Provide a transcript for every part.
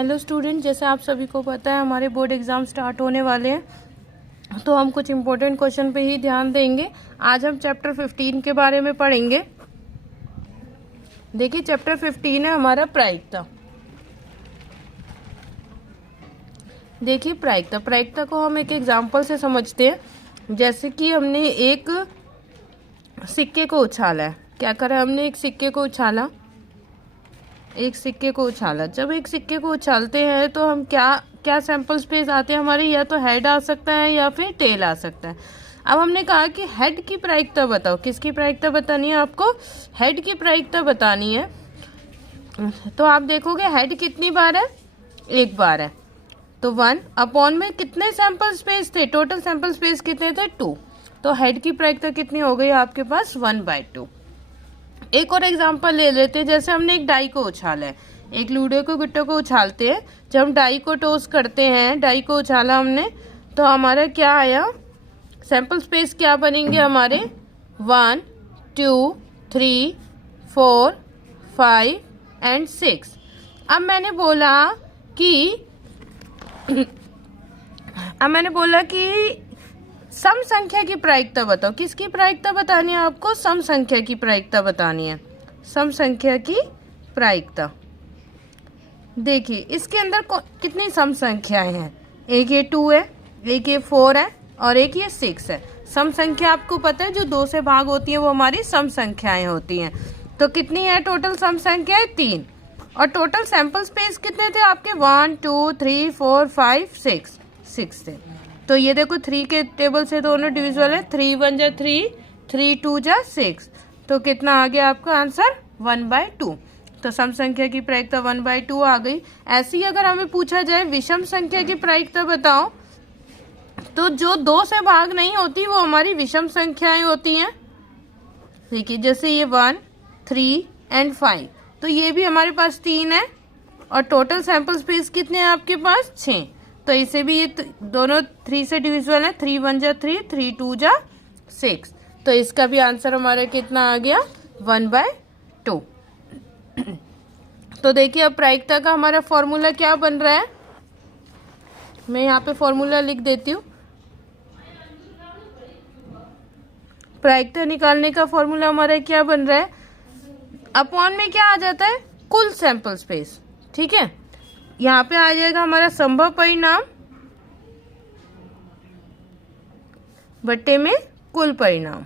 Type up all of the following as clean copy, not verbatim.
Hello student, जैसे आप सभी को पता है हमारे बोर्ड एग्ज़ाम स्टार्ट होने वाले हैं, तो हम कुछ इम्पोर्टेंट क्वेश्चन पे ही ध्यान देंगे। आज हम चैप्टर 15 के बारे में पढ़ेंगे। देखिए चैप्टर 15 है हमारा प्रायिकता। देखिए प्रायिकता को हम एक एग्जाम्पल से समझते हैं। जैसे कि हमने एक सिक्के को उछाला है। क्या करा हमने? एक सिक्के को उछाला। जब एक सिक्के को उछालते हैं तो हम क्या सैंपल स्पेस आते हैं हमारे, या तो हेड आ सकता है या फिर टेल आ सकता है। अब हमने कहा कि हेड की प्रायिकता बताओ। किसकी प्रायिकता बतानी है आपको? हेड की प्रायिकता बतानी है। तो आप देखोगे हेड कितनी बार है? एक बार है। तो 1 अपॉन में कितने सैंपल स्पेस थे? टोटल सैंपल स्पेस कितने थे? 2। तो हेड की प्रायिकता कितनी हो गई आपके पास? 1/2। एक और एग्जांपल ले लेते हैं। जैसे हमने एक डाई को उछाला है, एक लूडो को गुट्टो को उछालते हैं। जब हम डाई को टॉस करते हैं, डाई को उछाला हमने, तो हमारा क्या आया? सैंपल स्पेस क्या बनेंगे हमारे? 1 2 3 4 5 एंड 6। अब मैंने बोला कि सम संख्या की प्रायिकता बताओ। किसकी प्रायिकता बतानी है आपको? सम संख्या की प्रायिकता बतानी है। सम संख्या की प्रायिकता। देखिए इसके अंदर कितनी सम संख्याएं हैं? एक ये 2 है, एक ये 4 है और एक ये 6 है। सम संख्या आपको पता है जो 2 से भाग होती है वो हमारी सम संख्याएं होती हैं। तो कितनी है टोटल सम संख्याएं? 3। और टोटल सैंपल स्पेस कितने थे आपके? 1 2 3 4 5 6 थे। तो ये देखो 3 के टेबल से दोनों डिविजिबल है। 3 1 जा 3, 3 2 जा 6। तो कितना आ गया आपका आंसर? 1/2। तो सम संख्या की प्रायिकता 1/2 आ गई। ऐसे ही अगर हमें पूछा जाए विषम संख्या की प्रायिकता बताओ, तो जो 2 से भाग नहीं होती वो हमारी विषम संख्याएं होती हैं। देखिए जैसे ये 1 3 एंड 5, तो ये भी हमारे पास 3 है। और टोटल सैंपल स्पेस कितने हैं आपके पास? 6। तो इसे भी ये दोनों 3 से डिविजिबल है। 3 1 जा 3, 3 2 जा 6। तो इसका भी आंसर हमारा कितना आ गया? 1/2। तो देखिए अब प्रायिकता का हमारा फॉर्मूला क्या बन रहा है। मैं यहाँ पे फॉर्मूला लिख देती हूँ। प्रायिकता निकालने का फॉर्मूला हमारा क्या बन रहा है? अपॉन में क्या आ जाता है? कुल सैंपल स्पेस। ठीक है, यहाँ पे आ जाएगा हमारा संभव परिणाम बट्टे में कुल परिणाम।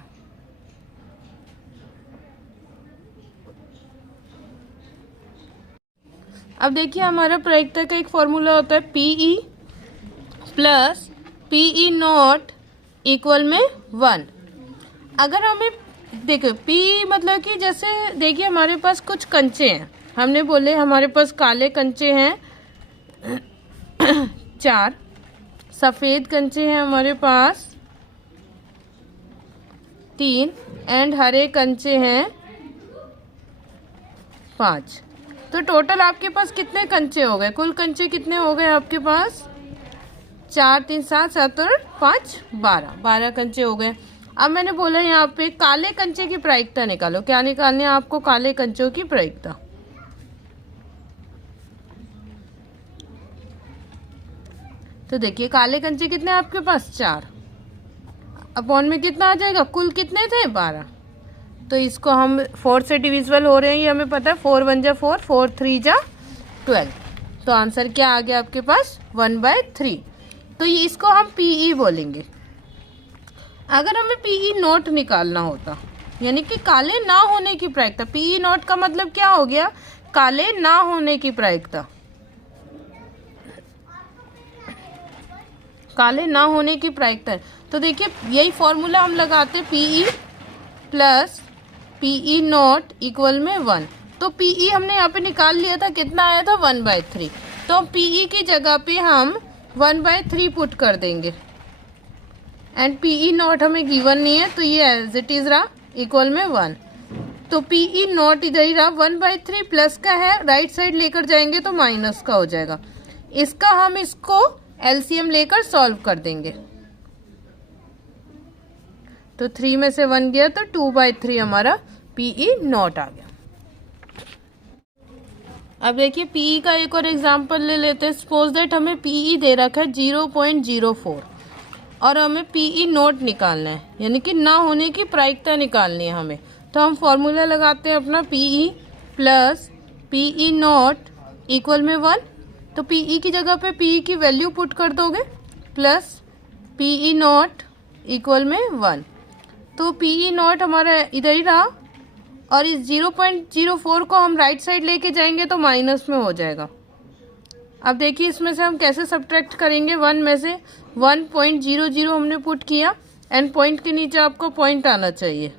अब देखिए हमारा प्रायिकता का एक फॉर्मूला होता है PE plus PE not equal में 1। अगर हमें देखो PE मतलब कि जैसे देखिए हमारे पास कुछ कंचे हैं। हमने बोले हमारे पास काले कंचे हैं 4, सफ़ेद कंचे हैं हमारे पास 3 एंड हरे कंचे हैं 5। तो टोटल आपके पास कितने कंचे हो गए? कुल कंचे कितने हो गए आपके पास? 4 3 7 7 और 5 12 कंचे हो गए। अब मैंने बोला यहाँ पे काले कंचे की प्रायिकता निकालो। क्या निकालनी है आपको? काले कंचों की प्रायिकता। तो देखिए काले कंचे कितने आपके पास? 4। अपॉन में कितना आ जाएगा? कुल कितने थे? 12। तो इसको हम 4 से डिविजिबल हो रहे हैं, ये हमें पता है। 4 1 जा 4, 4 3 जा 12। तो आंसर क्या आ गया आपके पास? 1/3। तो ये इसको हम PE बोलेंगे। अगर हमें PE नॉट निकालना होता, यानी कि काले ना होने की प्रायिकता। PE नॉट का मतलब क्या हो गया? काले ना होने की प्रायिकता। काले ना होने की प्रायिकता। तो देखिए यही फॉर्मूला हम लगाते, PE plus PE not equal में 1। तो PE हमने यहाँ पे निकाल लिया था, कितना आया था? 1/3। तो PE की जगह पे हम 1/3 पुट कर देंगे। एंड PE नॉट हमें गिवन नहीं है, तो ये एज इट इज रहा इक्वल में 1। तो PE नॉट इधर ही रहा। 1/3 प्लस का है, राइट साइड लेकर जाएंगे तो माइनस का हो जाएगा। हम इसको LCM लेकर सॉल्व कर देंगे। तो 3 में से 1 गया तो 2/3 हमारा PE नॉट आ गया। अब देखिए पीई का एक और एग्जांपल ले लेते हैं। सपोज दैट हमें पीई दे रखा है 0.04 और हमें पीई नोट निकालना है, यानी कि ना होने की प्रायिकता निकालनी है हमें। तो हम फॉर्मूला लगाते हैं अपना P E plus P E not equal में 1। तो पीई की जगह पे पीई की वैल्यू पुट कर दोगे प्लस पीई नोट इक्वल में 1। तो पीई नोट हमारा इधर ही रहा और इस 0.04 को हम राइट साइड लेके जाएंगे तो माइनस में हो जाएगा। अब देखिए इसमें से हम कैसे सब्ट्रैक्ट करेंगे। 1 में से 1.00 हमने पुट किया एंड पॉइंट के नीचे आपको पॉइंट आना चाहिए।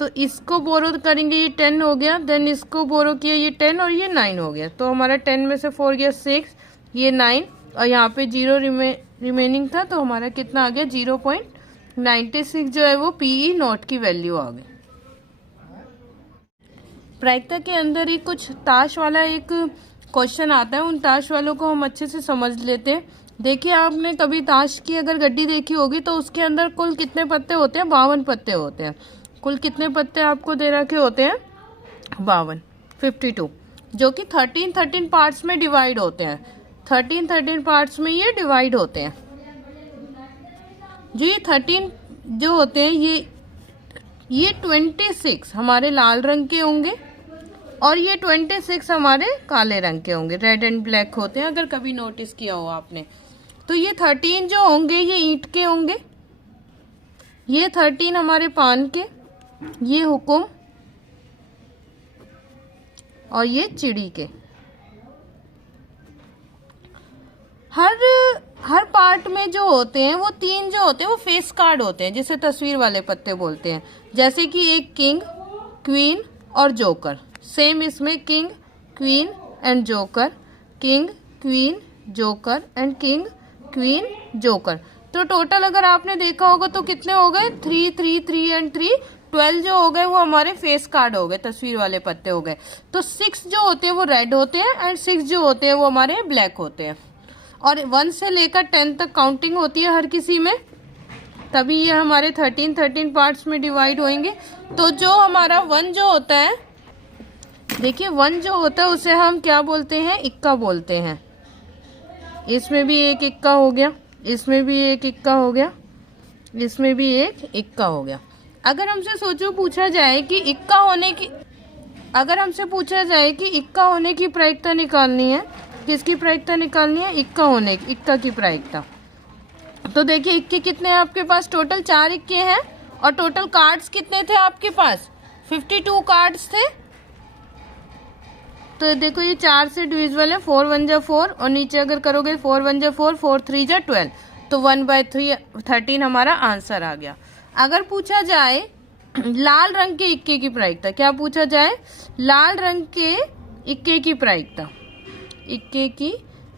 तो इसको बोरो करेंगे, ये 10 हो गया। देन इसको बोरो किया, ये 10 और ये 9 हो गया। तो हमारा 10 में से 4 गया 6, ये 9 और यहाँ पे 0 रिमेनिंग था। तो हमारा कितना आ गया 0.96 जो है वो पीई नॉट की वैल्यू आ गई। प्रायिकता के अंदर ही कुछ ताश वाला एक क्वेश्चन आता है, उन ताश वालों को हम अच्छे से समझ लेते हैं। देखिए आपने कभी ताश की अगर गड्डी देखी होगी तो उसके अंदर कुल कितने पत्ते होते हैं? 52 पत्ते होते हैं। कुल कितने पत्ते आपको दे रखे होते हैं? 52, 52, जो कि 13 पार्ट्स में डिवाइड होते हैं। 13 पार्ट्स में ये डिवाइड होते हैं। जो ये 13 जो होते हैं ये 26 हमारे लाल रंग के होंगे और ये 26 हमारे काले रंग के होंगे, रेड एंड ब्लैक होते हैं, अगर कभी नोटिस किया हो आपने। तो ये 13 जो होंगे ये ईंट के होंगे, ये 13 हमारे पान के, ये हुकुम और ये चिड़ी के। हर पार्ट में जो होते हैं वो 3 जो होते हैं वो फेस कार्ड होते हैं, जिसे तस्वीर वाले पत्ते बोलते हैं। जैसे कि एक किंग, क्वीन और जोकर। सेम इसमें king, queen and joker, king, queen, joker and king, queen, joker. तो टोटल अगर आपने देखा होगा तो कितने हो गए? 3 3 3 एंड 3 12 जो हो गए वो हमारे फेस कार्ड हो गए, तस्वीर वाले पत्ते हो गए। तो 6 जो होते हैं वो रेड होते हैं एंड 6 जो होते हैं वो हमारे ब्लैक होते हैं। और 1 से लेकर 10 तक काउंटिंग होती है हर किसी में, तभी ये हमारे 13 पार्ट्स में डिवाइड होंगे। तो जो हमारा 1 जो होता है, देखिए 1 जो होता है उसे हम क्या बोलते हैं? इक्का बोलते हैं। इसमें भी एक इक्का हो गया, इसमें भी एक इक्का हो गया, इसमें भी एक इक्का हो गया। अगर हमसे सोचो पूछा जाए कि इक्का होने की, अगर हमसे पूछा जाए कि इक्का होने की प्रायिकता निकालनी है, किसकी प्रायिकता निकालनी है? इक्का होने की, इक्का की प्रायिकता। तो देखिए इक्के कितने हैं आपके पास? टोटल 4 इक्के हैं। और टोटल कार्ड्स कितने थे आपके पास? 52 कार्ड्स थे। तो देखो ये 4 से डिविजिबल है, 4 1 जा 4 और नीचे अगर करोगे 4 1 जा 4, 4 3 जा 12, तो 1/3 13 हमारा आंसर आ गया। अगर पूछा जाए लाल रंग के इक्के की प्रायिकता, क्या पूछा जाए? लाल रंग के इक्के की प्रायिकता, इक्के की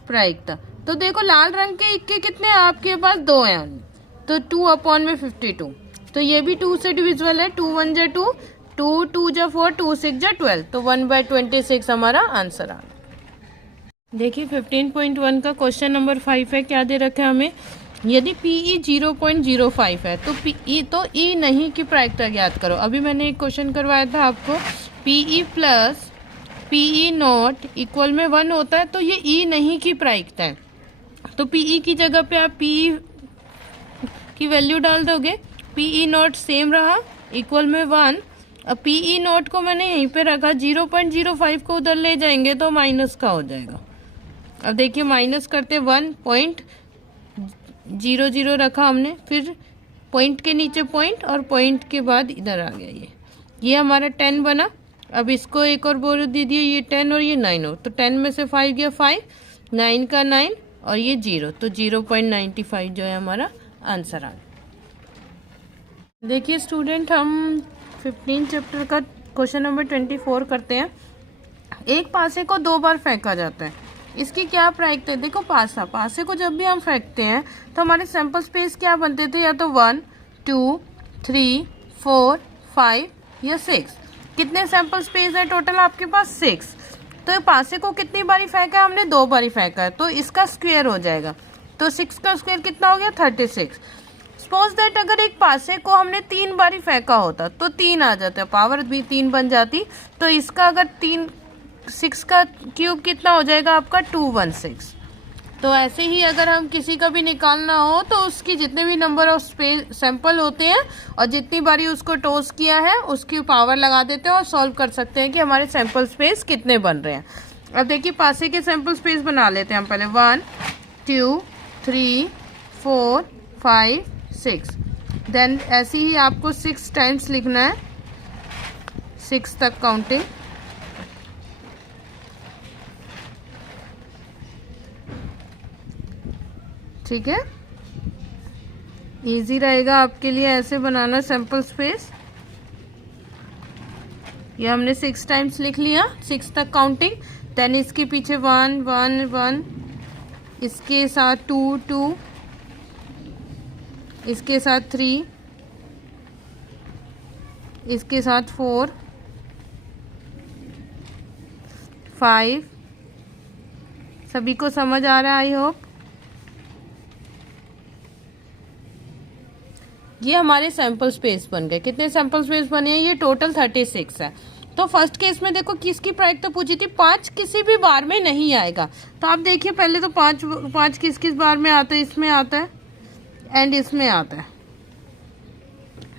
प्रायिकता। तो देखो लाल रंग के इक्के कितने हैं आपके पास? 2 हैं, तो 2/52। तो ये भी 2 से डिविजिबल है, 2 1 जा 2, 2 2 जा 4, 2 6 जा 12, तो 1/26 हमारा आंसर आ गया। देखिए 15.1 का क्वेश्चन नंबर 5 है। क्या दे रखा है हमें? यदि पीई 0.05 है तो पीई तो ई नहीं की प्रायिकता ज्ञात करो। अभी मैंने एक क्वेश्चन करवाया था आपको, P E plus P E not equal में 1 होता है, तो ये ई नहीं की प्रायिकता है। तो पीई की जगह पे आप पीई की वैल्यू डाल दोगे, पीई नॉट सेम रहा इक्वल में 1। अब पीई नॉट को मैंने यहीं पे रखा, 0.05 को उधर ले जाएंगे तो माइनस का हो जाएगा। अब देखिए माइनस करते 1.00 रखा हमने, फिर पॉइंट के नीचे पॉइंट और पॉइंट के बाद इधर आ गया ये हमारा 10 बना। अब इसको एक और बोरो दे दिए, ये 10 और ये 9 हो, तो 10 में से 5 गया 5, 9 का 9 और ये 0, तो 0.95 जो है हमारा आंसर आ गया। देखिए स्टूडेंट हम 15 चैप्टर का क्वेश्चन नंबर 24 करते हैं। एक पासे को 2 बार फेंका जाता है, इसकी क्या प्रायिकता है? देखो पासे को जब भी हम फेंकते हैं तो हमारे सैंपल स्पेस क्या बनते थे? या तो 1 2 3 4 5 या 6। कितने सैंपल स्पेस है टोटल आपके पास? 6। तो पासे को कितनी बारी फेंका है हमने? 2 बारी फेंका है, तो इसका स्क्वायर हो जाएगा। तो 6 का स्क्वायर कितना हो गया? 36। सपोज दैट अगर एक पासे को हमने 3 बारी फेंका होता तो 3 आ जाता, पावर भी 3 बन जाती। तो इसका अगर 3 6 का क्यूब कितना हो जाएगा आपका 216। तो ऐसे ही अगर हम किसी का भी निकालना हो तो उसकी जितने भी नंबर ऑफ सैंपल होते हैं और जितनी बारी उसको टोस्ट किया है उसकी पावर लगा देते हैं और सॉल्व कर सकते हैं कि हमारे सैंपल स्पेस कितने बन रहे हैं। अब देखिए पासे के सैंपल स्पेस बना लेते हैं हम पहले। 1 2 3 4 5 6। देन ऐसे ही आपको 6 टाइम्स लिखना है, 6 तक काउंटिंग। ठीक है, इजी रहेगा आपके लिए ऐसे बनाना सैंपल स्पेस। ये हमने 6 टाइम्स लिख लिया, 6 तक काउंटिंग। देन इसके पीछे 1 1 1, इसके साथ 2 2, इसके साथ 3, इसके साथ 4 5। सभी को समझ आ रहा है आई होप। ये हमारे सैंपल स्पेस बन गए। कितने सैंपल स्पेस बने हैं? ये टोटल 36 है। तो फर्स्ट केस में देखो किसकी प्रायिकता पूछी थी, 5 किसी भी बार में नहीं आएगा। तो आप देखिए पहले तो 5 किस किस बार में आता है, इसमें आता है एंड इसमें आता है।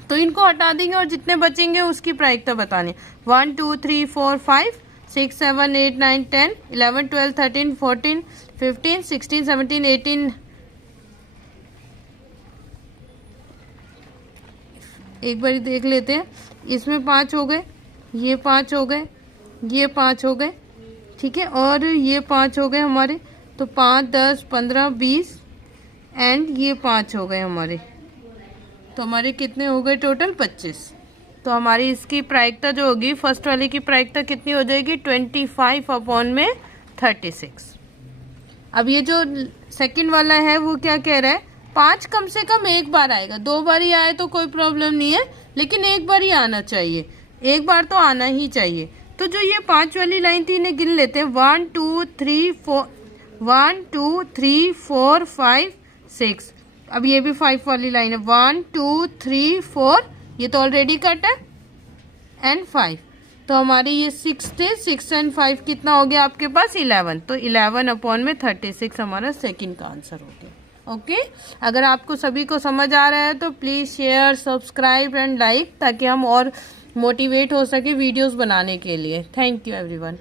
तो इनको हटा देंगे और जितने बचेंगे उसकी प्रायिकता बतानी। 1 2 3 4 5 6 7 8 9 10 11 12 13 14 15 16 17 18। एक बार देख लेते हैं। इसमें 5 हो गए, ये 5 हो गए, ये 5 हो गए, ठीक है, और ये 5 हो गए हमारे। तो 5 10 15 20 एंड ये 5 हो गए हमारे। तो हमारे कितने हो गए टोटल? 25। तो हमारी इसकी प्रायिकता जो होगी, फर्स्ट वाले की प्रायिकता कितनी हो जाएगी? 25/36। अब ये जो सेकंड वाला है वो क्या कह रहा है? 5 कम से कम एक बार आएगा, 2 बार ही आए तो कोई प्रॉब्लम नहीं है, लेकिन एक बार ही आना चाहिए, एक बार तो आना ही चाहिए। तो जो ये 5 वाली लाइन थी इन्हें गिन लेते हैं। 1 2 3 4 1 2 3 4 5 6। अब ये भी 5 वाली लाइन है। 1 2 3 4, ये तो ऑलरेडी कट है, एंड 5। तो हमारी ये 6 थे, 6 एंड 5 कितना हो गया आपके पास? 11। तो 11/36 हमारा सेकंड का आंसर हो गया। ओके, अगर आपको सभी को समझ आ रहा है तो please share, subscribe and like, ताकि हम और मोटिवेट हो सके वीडियोस बनाने के लिए। Thank you everyone.